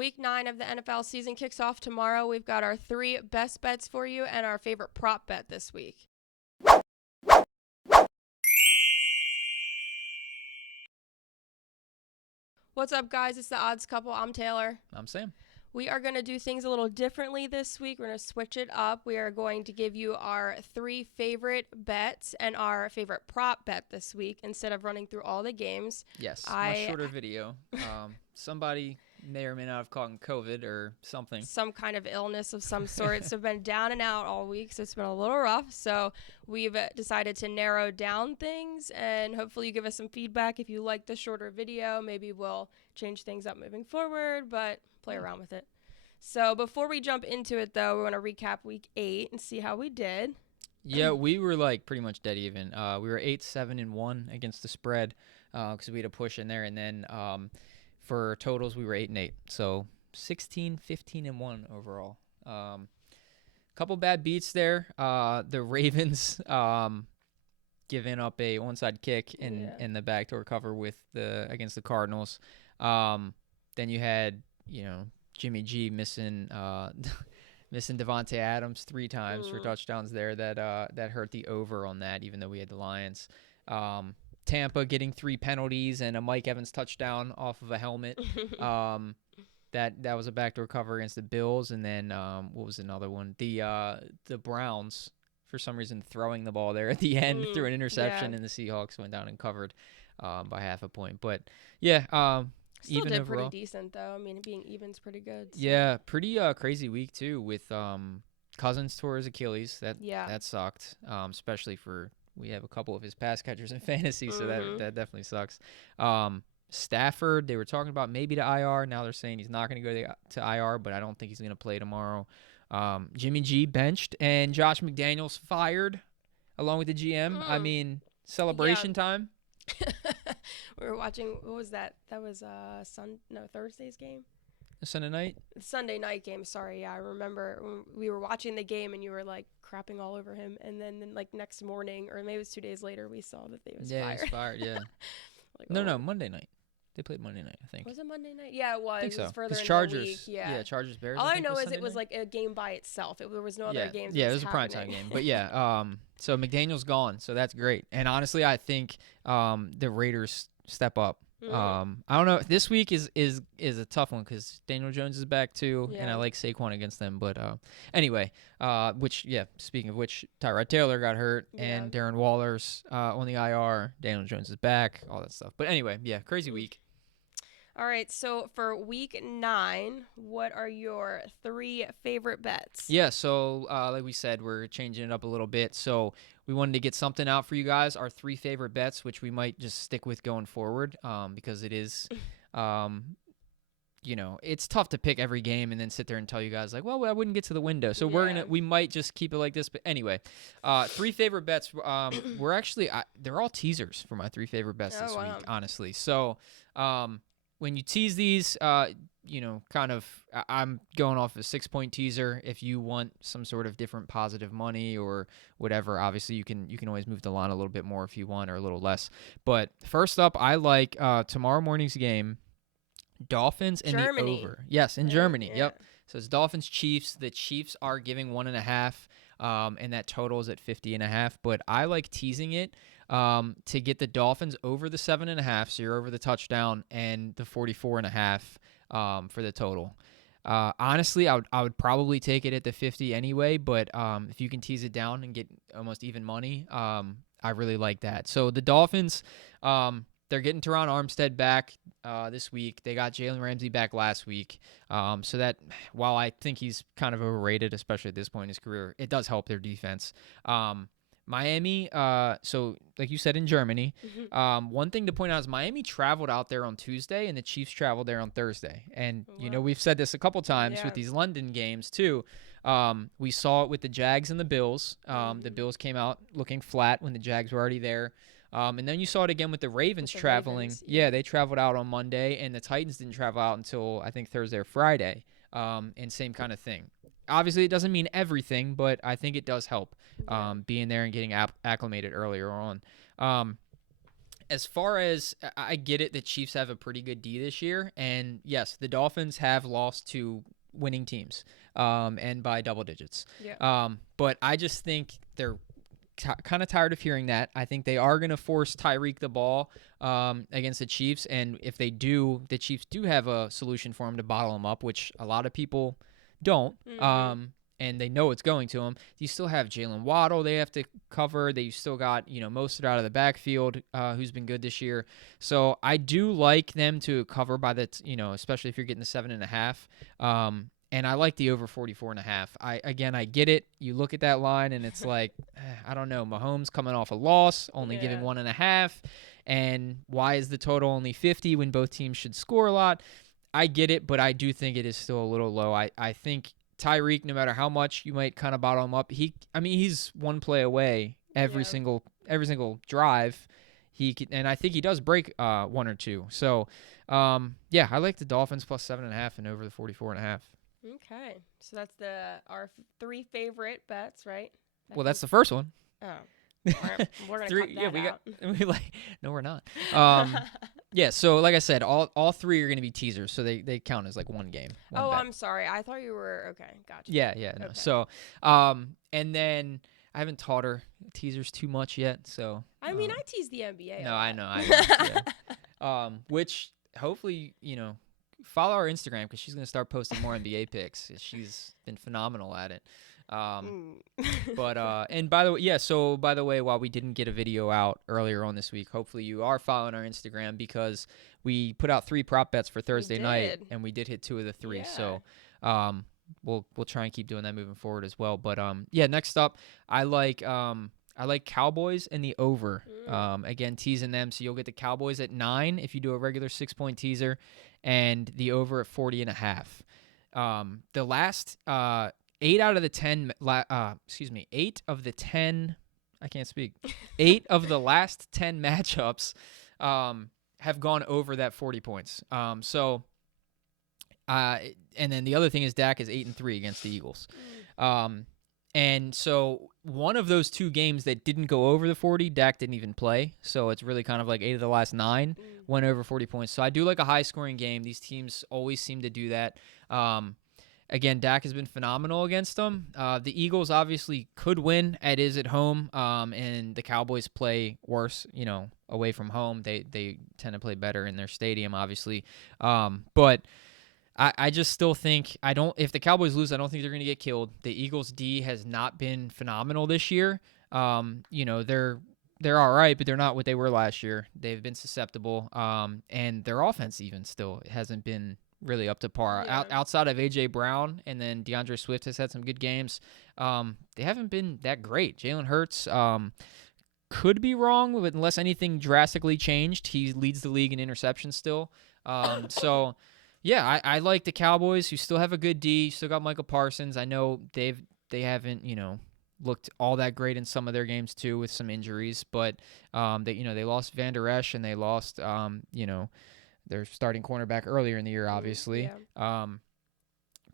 Week 9 of the NFL season kicks off tomorrow. We've got our 3 best bets for you and our favorite prop bet this week. What's up, guys? It's the Odds Couple. I'm Taylor. I'm Sam. We are going to do things a little differently this week. We're going to switch it up. We are going to give you our 3 favorite bets and our favorite prop bet this week instead of running through all the games. Yes, much shorter video. Somebody may or may not have caught COVID or something. Some kind of illness of some sort. So I've been down and out all week, so it's been a little rough. So we've decided to narrow down things, and hopefully you give us some feedback. If you like the shorter video, maybe we'll change things up moving forward, but play around with it. So before we jump into it, though, we want to recap week 8 and see how we did. Yeah, we were like pretty much dead even. We were 8-7-1 against the spread because we had a push in there, and then for totals we were 8-8. So 16-15-1 overall. Couple bad beats there. The Ravens giving up a onside kick in the backdoor cover against the Cardinals. Then you had Jimmy G missing Devontae Adams 3 times for touchdowns there that hurt the over on that, even though we had the Lions. Tampa getting 3 penalties and a Mike Evans touchdown off of a helmet. That was a backdoor cover against the Bills. And then what was another one? The Browns, for some reason, throwing the ball there at the end through an interception, and the Seahawks went down and covered by half a point. But yeah, Still even did overall. Pretty decent, though. I mean, being even's pretty good. So. Yeah, pretty crazy week, too, with Cousins tore his Achilles. That sucked, especially we have a couple of his pass catchers in fantasy, so that definitely sucks. Stafford, they were talking about maybe to IR. Now they're saying he's not going to go to IR, but I don't think he's going to play tomorrow. Jimmy G benched, and Josh McDaniels fired along with the GM. I mean, celebration time. We were watching, what was that? That was Thursday's game? Sunday night? Sunday night game, sorry. Yeah, I remember when we were watching the game and you were like crapping all over him. And then like next morning, or maybe it was 2 days later, we saw that they was fired. Yeah, he was fired, yeah. No, Monday night. They played Monday night, I think. Was it Monday night? Yeah, it was. I think so. It was further in Chargers, the week. Yeah, Chargers, Bears. All I know is it was like a game by itself. There was no other games. Yeah, it was a primetime game. But yeah, so McDaniel's gone, so that's great. And honestly, I think the Raiders step up. I don't know. This week is a tough one because Daniel Jones is back too, and I like Saquon against them. But anyway, speaking of which, Tyrod Taylor got hurt, and Darren Waller's on the IR. Daniel Jones is back, all that stuff. But anyway, crazy week. All right, so for week 9, what are your 3 favorite bets? Yeah, so like we said, we're changing it up a little bit. So we wanted to get something out for you guys, our 3 favorite bets, which we might just stick with going forward because it is, it's tough to pick every game and then sit there and tell you guys like, well, I wouldn't get to the window. So we might just keep it like this. But anyway, 3 favorite bets. We're actually, they're all teasers for my 3 favorite bets this week, honestly. So when you tease these, I'm going off a 6-point teaser. If you want some sort of different positive money or whatever, obviously you can always move the line a little bit more if you want or a little less. But first up, I like tomorrow morning's game, Dolphins and Germany. the over. Yes, in Germany. Yeah. Yep. So it's Dolphins Chiefs. The Chiefs are giving 1.5, and that total is at 50.5. But I like teasing it. To get the Dolphins over the 7.5, so you're over the touchdown, and the 44.5 for the total. Honestly, I would probably take it at the 50 anyway, but if you can tease it down and get almost even money, I really like that. So the Dolphins, they're getting Teron Armstead back this week. They got Jalen Ramsey back last week. So that, while I think he's kind of overrated, especially at this point in his career, it does help their defense. Miami, so like you said, in Germany, one thing to point out is Miami traveled out there on Tuesday and the Chiefs traveled there on Thursday. And, we've said this a couple times with these London games too. We saw it with the Jags and the Bills. The Bills came out looking flat when the Jags were already there. And then you saw it again with the Ravens traveling. They traveled out on Monday, and the Titans didn't travel out until, I think, Thursday or Friday. And same kind of thing. Obviously, it doesn't mean everything, but I think it does help being there and getting acclimated earlier on. as far as I get it, the Chiefs have a pretty good D this year, and yes, the Dolphins have lost to winning teams, and by double digits. Yeah. But I just think they're kind of tired of hearing that. I think they are going to force Tyreek the ball against the Chiefs, and if they do, the Chiefs do have a solution for him to bottle him up, which a lot of people don't. And they know it's going to them. You still have Jalen Waddle they have to cover. They still got, Mostert out of the backfield, who's been good this year. So I do like them to cover by the, especially if you're getting the 7.5. And I like the over 44.5. I get it. You look at that line and it's like, I don't know. Mahomes coming off a loss, only giving 1.5. And why is the total only 50 when both teams should score a lot? I get it, but I do think it is still a little low. I think Tyreek, no matter how much you might kind of bottle him up, he's one play away every single drive. And I think he does break one or two. So, I like the Dolphins plus 7.5 and over the 44.5. Okay, so that's our 3 favorite bets, right? Well, that's the first one. Oh, we're gonna cut that out. No, we're not. So like I said, all 3 are gonna be teasers, so they count as like one game. Bet. I'm sorry. I thought you were okay. Gotcha. Yeah, no. Okay. So, and then I haven't taught her teasers too much yet. So I mean, I tease the NBA. No, I know. Yeah. Which hopefully follow our Instagram because she's gonna start posting more NBA pics. She's been phenomenal at it. But and by the way, while we didn't get a video out earlier on this week, hopefully you are following our Instagram because we put out 3 prop bets for Thursday night and we did hit 2 of the 3. Yeah. So we'll try and keep doing that moving forward as well. But next up, I like Cowboys and the over. Again, teasing them, so you'll get the Cowboys at 9 if you do a regular 6-point teaser, and the over at 40.5. The last 8 of the last 10 matchups have gone over that 40 points. And then the other thing is Dak is 8-3 against the Eagles. And so one of those 2 games that didn't go over the 40, Dak didn't even play. So it's really kind of like 8 of the last 9 went over 40 points. So I do like a high-scoring game. These teams always seem to do that. Again, Dak has been phenomenal against them. The Eagles obviously could win. It is at home, and the Cowboys play worse, away from home. They tend to play better in their stadium, obviously. But I just still think if the Cowboys lose, I don't think they're going to get killed. The Eagles D has not been phenomenal this year. They're all right, but they're not what they were last year. They've been susceptible, and their offense even still hasn't been really up to par. Yeah. Outside of A.J. Brown, and then DeAndre Swift has had some good games. They haven't been that great. Jalen Hurts could be wrong, but unless anything drastically changed, he leads the league in interceptions still. So, yeah, I like the Cowboys, who still have a good D. Still got Michael Parsons. I know they haven't looked all that great in some of their games too with some injuries, but they lost Van Der Esch and they lost their starting cornerback earlier in the year, obviously. Yeah.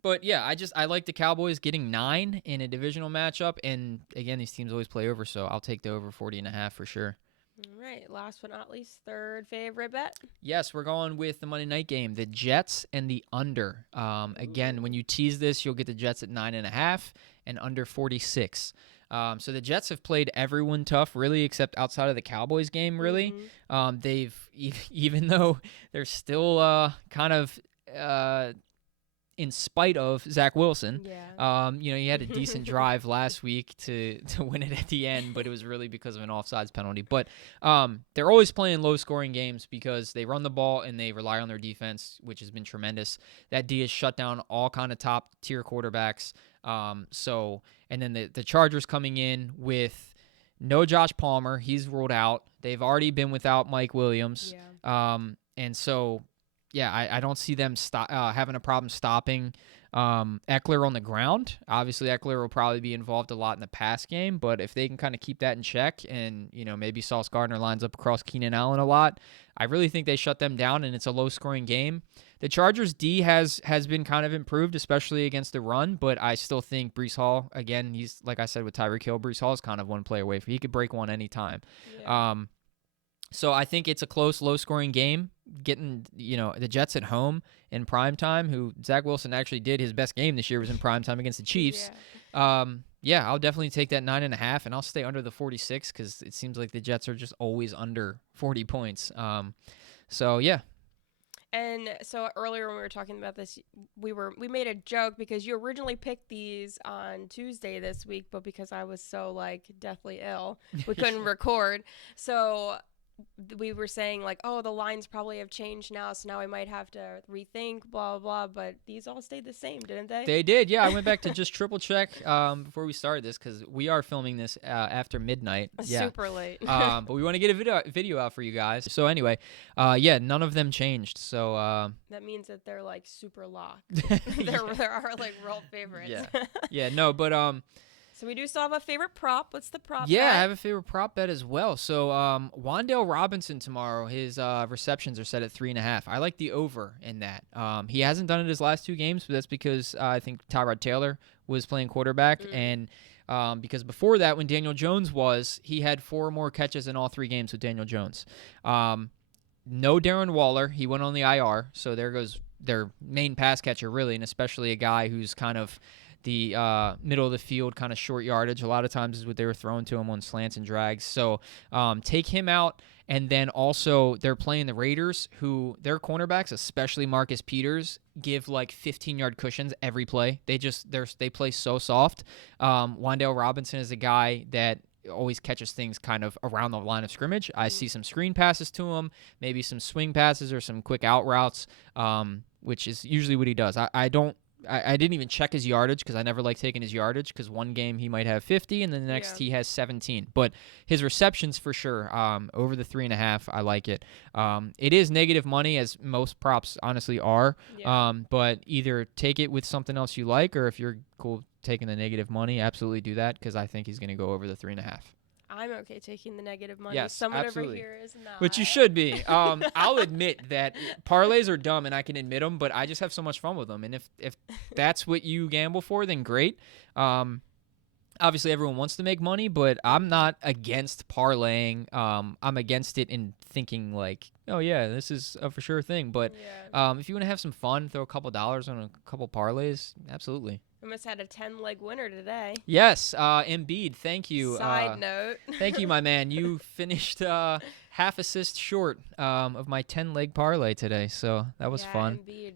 But yeah, I like the Cowboys getting 9 in a divisional matchup, and again, these teams always play over, so I'll take the over 40.5 for sure. All right, last but not least, third favorite bet. Yes, we're going with the Monday night game, the Jets and the under. Again, when you tease this, you'll get the Jets at 9.5 and under 46. So the Jets have played everyone tough, really, except outside of the Cowboys game, really. They've, even though they're still kind of in spite of Zach Wilson. Yeah. He had a decent drive last week to win it at the end, but it was really because of an offsides penalty. But they're always playing low-scoring games because they run the ball and they rely on their defense, which has been tremendous. That D has shut down all kind of top-tier quarterbacks. And then the Chargers coming in with no Josh Palmer. He's ruled out. They've already been without Mike Williams. Yeah. And so, yeah, I don't see them having a problem stopping Eckler on the ground. Obviously, Eckler will probably be involved a lot in the pass game, but if they can kind of keep that in check and, maybe Sauce Gardner lines up across Keenan Allen a lot, I really think they shut them down, and it's a low-scoring game. The Chargers' D has been kind of improved, especially against the run, but I still think Breece Hall, again, he's, like I said with Tyreek Hill, Breece Hall is kind of one play away. He could break one anytime. Yeah. So I think it's a close, low-scoring game. Getting, the Jets at home in prime time, who Zach Wilson actually did his best game this year was in prime time against the Chiefs. Yeah, I'll definitely take that 9.5, and I'll stay under the 46 because it seems like the Jets are just always under 40 points. So yeah. And so earlier when we were talking about this, we made a joke because you originally picked these on Tuesday this week, but because I was so deathly ill, we couldn't record. So we were saying oh, the lines probably have changed now, so now we might have to rethink, blah, blah, blah. But these all stayed the same, didn't they? They did, yeah. I went back to just triple check before we started this because we are filming this after midnight. Yeah. Super late. But we want to get a video out for you guys. So anyway, yeah, none of them changed. So that means that they're super locked. They're our real favorites. Yeah, no, but so we do still have a favorite prop. What's the prop? Yeah, bet? I have a favorite prop bet as well. So Wan'Dale Robinson tomorrow, his receptions are set at 3.5. I like the over in that. He hasn't done it his last 2 games, but that's because I think Tyrod Taylor was playing quarterback, and because before that, when Daniel Jones was, he had 4 more catches in all 3 games with Daniel Jones. No Darren Waller. He went on the IR, so there goes their main pass catcher, really, and especially a guy who's kind of the middle of the field, kind of short yardage. A lot of times is what they were throwing to him on slants and drags. So take him out. And then also they're playing the Raiders, who their cornerbacks, especially Marcus Peters, give 15-yard cushions every play. They play so soft. Wan'Dale Robinson is a guy that always catches things kind of around the line of scrimmage. I see some screen passes to him, maybe some swing passes or some quick out routes, which is usually what he does. I didn't even check his yardage because I never like taking his yardage because one game he might have 50 and then the next he has 17. But his receptions for sure, over the 3.5, I like it. It is negative money, as most props honestly are, but either take it with something else you like, or if you're cool taking the negative money, absolutely do that because I think he's going to go over the 3.5. I'm okay taking the negative money. Yes, someone absolutely. over here is not. But you should be. I'll admit that parlays are dumb, and I can admit them, but I just have so much fun with them. And if that's what you gamble for, then great. Obviously, everyone wants to make money, but I'm not against parlaying. I'm against it in thinking oh, yeah, this is a for sure thing. But if you want to have some fun, throw a couple dollars on a couple parlays, absolutely. We almost had a 10-leg winner today. Yes, Embiid, thank you. Side note. Thank you, my man. You finished half assist short of my 10-leg parlay today, so that was fun. Embiid,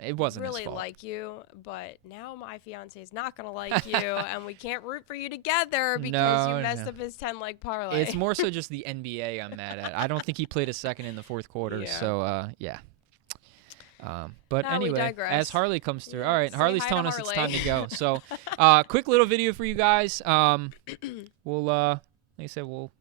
It wasn't really his fault. like you, but now my fiance is not going to like you, and we can't root for you together because you messed up his 10-leg parlay. It's more so just the NBA I'm mad at. I don't think he played a second in the fourth quarter, so yeah. But anyway, as Harley comes through, all right, Harley's telling us it's time to go. So, quick little video for you guys. We'll, like I said, we'll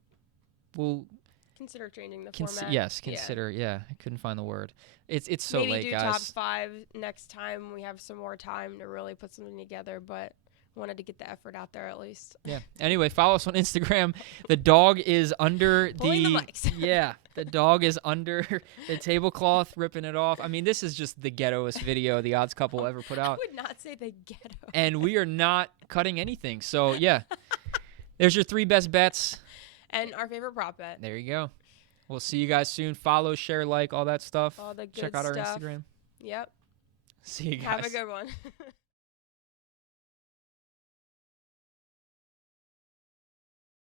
consider changing the format. Yes, consider. Yeah, I couldn't find the word. It's so maybe late, guys. Maybe do top 5 next time. We have some more time to really put something together, but wanted to get the effort out there at least. Yeah. Anyway, follow us on Instagram. The dog is under the mics. Yeah, the dog is under the tablecloth, ripping it off. I mean, this is just the ghettoest video the Odds Couple ever put out. I would not say the ghetto. And we are not cutting anything. So yeah, there's your 3 best bets and our favorite prop bet. There you go. We'll see you guys soon. Follow, share, like, all that stuff. All the good Check out our stuff. Instagram. Yep. See you guys. Have a good one.